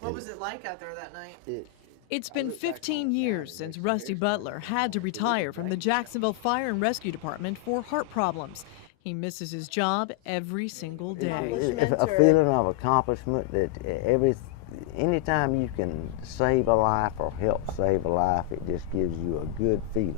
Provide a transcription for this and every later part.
What was it like out there that night? It's been 15 years since Rusty Butler had to retire from the Jacksonville Fire and Rescue Department for heart problems. He misses his job every single day. It's a feeling of accomplishment that anytime you can save a life or help save a life, it just gives you a good feeling.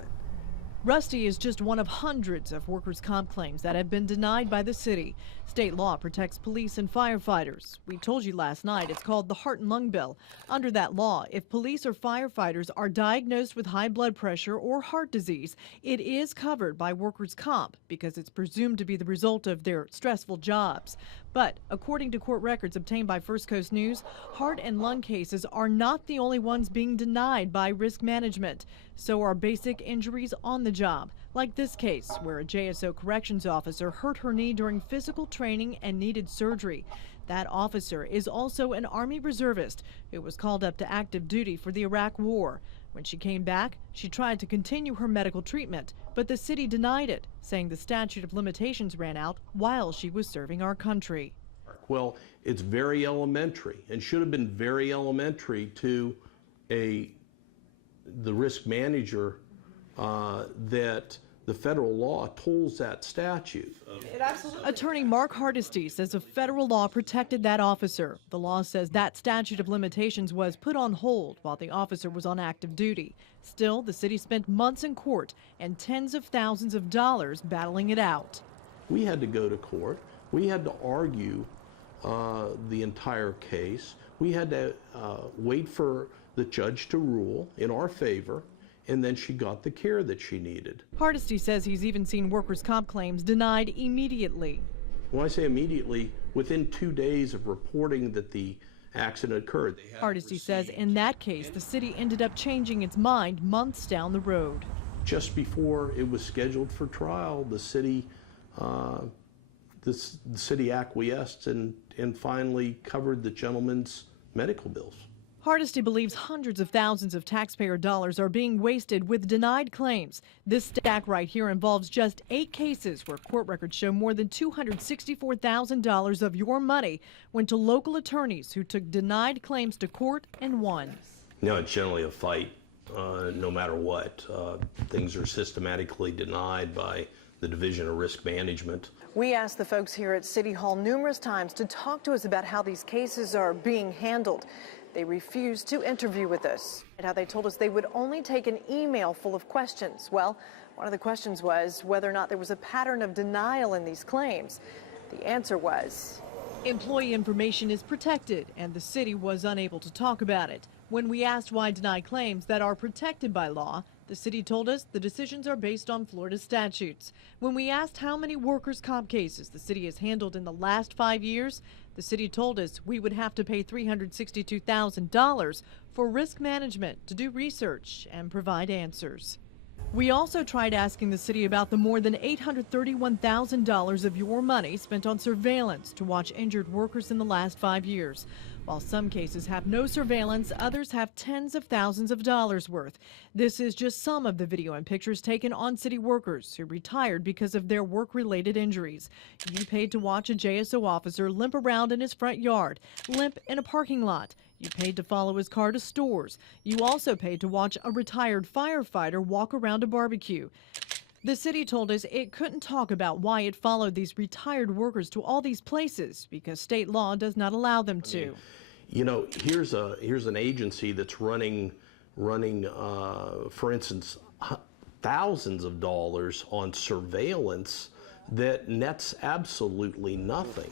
Rusty is just one of hundreds of workers' comp claims that have been denied by the city. State law protects police and firefighters. We told you last night it's called the Heart and Lung Bill. Under that law, if police or firefighters are diagnosed with high blood pressure or heart disease, it is covered by workers' comp because it's presumed to be the result of their stressful jobs. But according to court records obtained by First Coast News, heart and lung cases are not the only ones being denied by risk management. So are basic injuries on the job, like this case where a JSO corrections officer hurt her knee during physical training and needed surgery. That officer is also an Army reservist who was called up to active duty for the Iraq War. When she came back, she tried to continue her medical treatment, but the city denied it, saying the statute of limitations ran out while she was serving our country. Well, it's very elementary and should have been very elementary to the risk manager that the federal law tolls that statute. Attorney Mark Hardesty says a federal law protected that officer. The law says that statute of limitations was put on hold while the officer was on active duty. Still, the city spent months in court and tens of thousands of dollars battling it out. We had to go to court. We had to argue the entire case. We had to wait for the judge to rule in our favor, and then she got the care that she needed. Hardesty says he's even seen workers' comp claims denied immediately. When I say immediately, within 2 days of reporting that the accident occurred. Hardesty says in that case, the city ended up changing its mind months down the road. Just before it was scheduled for trial, the city acquiesced and finally covered the gentleman's medical bills. Hardesty believes hundreds of thousands of taxpayer dollars are being wasted with denied claims. This stack right here involves just 8 cases where court records show more than $264,000 of your money went to local attorneys who took denied claims to court and won. You know, it's generally a fight, no matter what. Things are systematically denied by the Division of Risk Management. We asked the folks here at City Hall numerous times to talk to us about how these cases are being handled. They refused to interview with us, and how they told us they would only take an email full of questions. Well, one of the questions was whether or not there was a pattern of denial in these claims. The answer was employee information is protected, and the city was unable to talk about it. When we asked why deny claims that are protected by law, the city told us the decisions are based on Florida statutes. When we asked how many workers' comp cases the city has handled in the last 5 years, the city told us we would have to pay $362,000 for risk management to do research and provide answers. We also tried asking the city about the more than $831,000 of your money spent on surveillance to watch injured workers in the last 5 years. While some cases have no surveillance, others have tens of thousands of dollars worth. This is just some of the video and pictures taken on city workers who retired because of their work-related injuries. You paid to watch a JSO officer limp around in his front yard, limp in a parking lot. You paid to follow his car to stores. You also paid to watch a retired firefighter walk around a barbecue. The city told us it couldn't talk about why it followed these retired workers to all these places because state law does not allow them to. You know, here's an agency that's running, for instance, thousands of dollars on surveillance that nets absolutely nothing.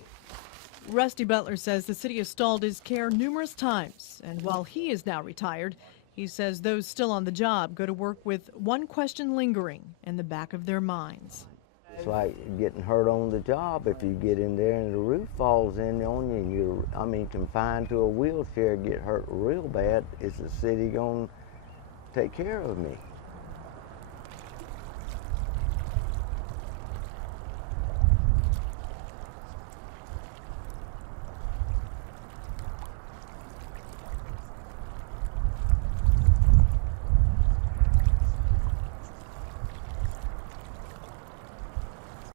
Rusty Butler says the city has stalled his care numerous times, and while he is now retired, he says those still on the job go to work with one question lingering in the back of their minds. It's like getting hurt on the job. If you get in there and the roof falls in on you and you're, confined to a wheelchair, get hurt real bad, is the city going to take care of me?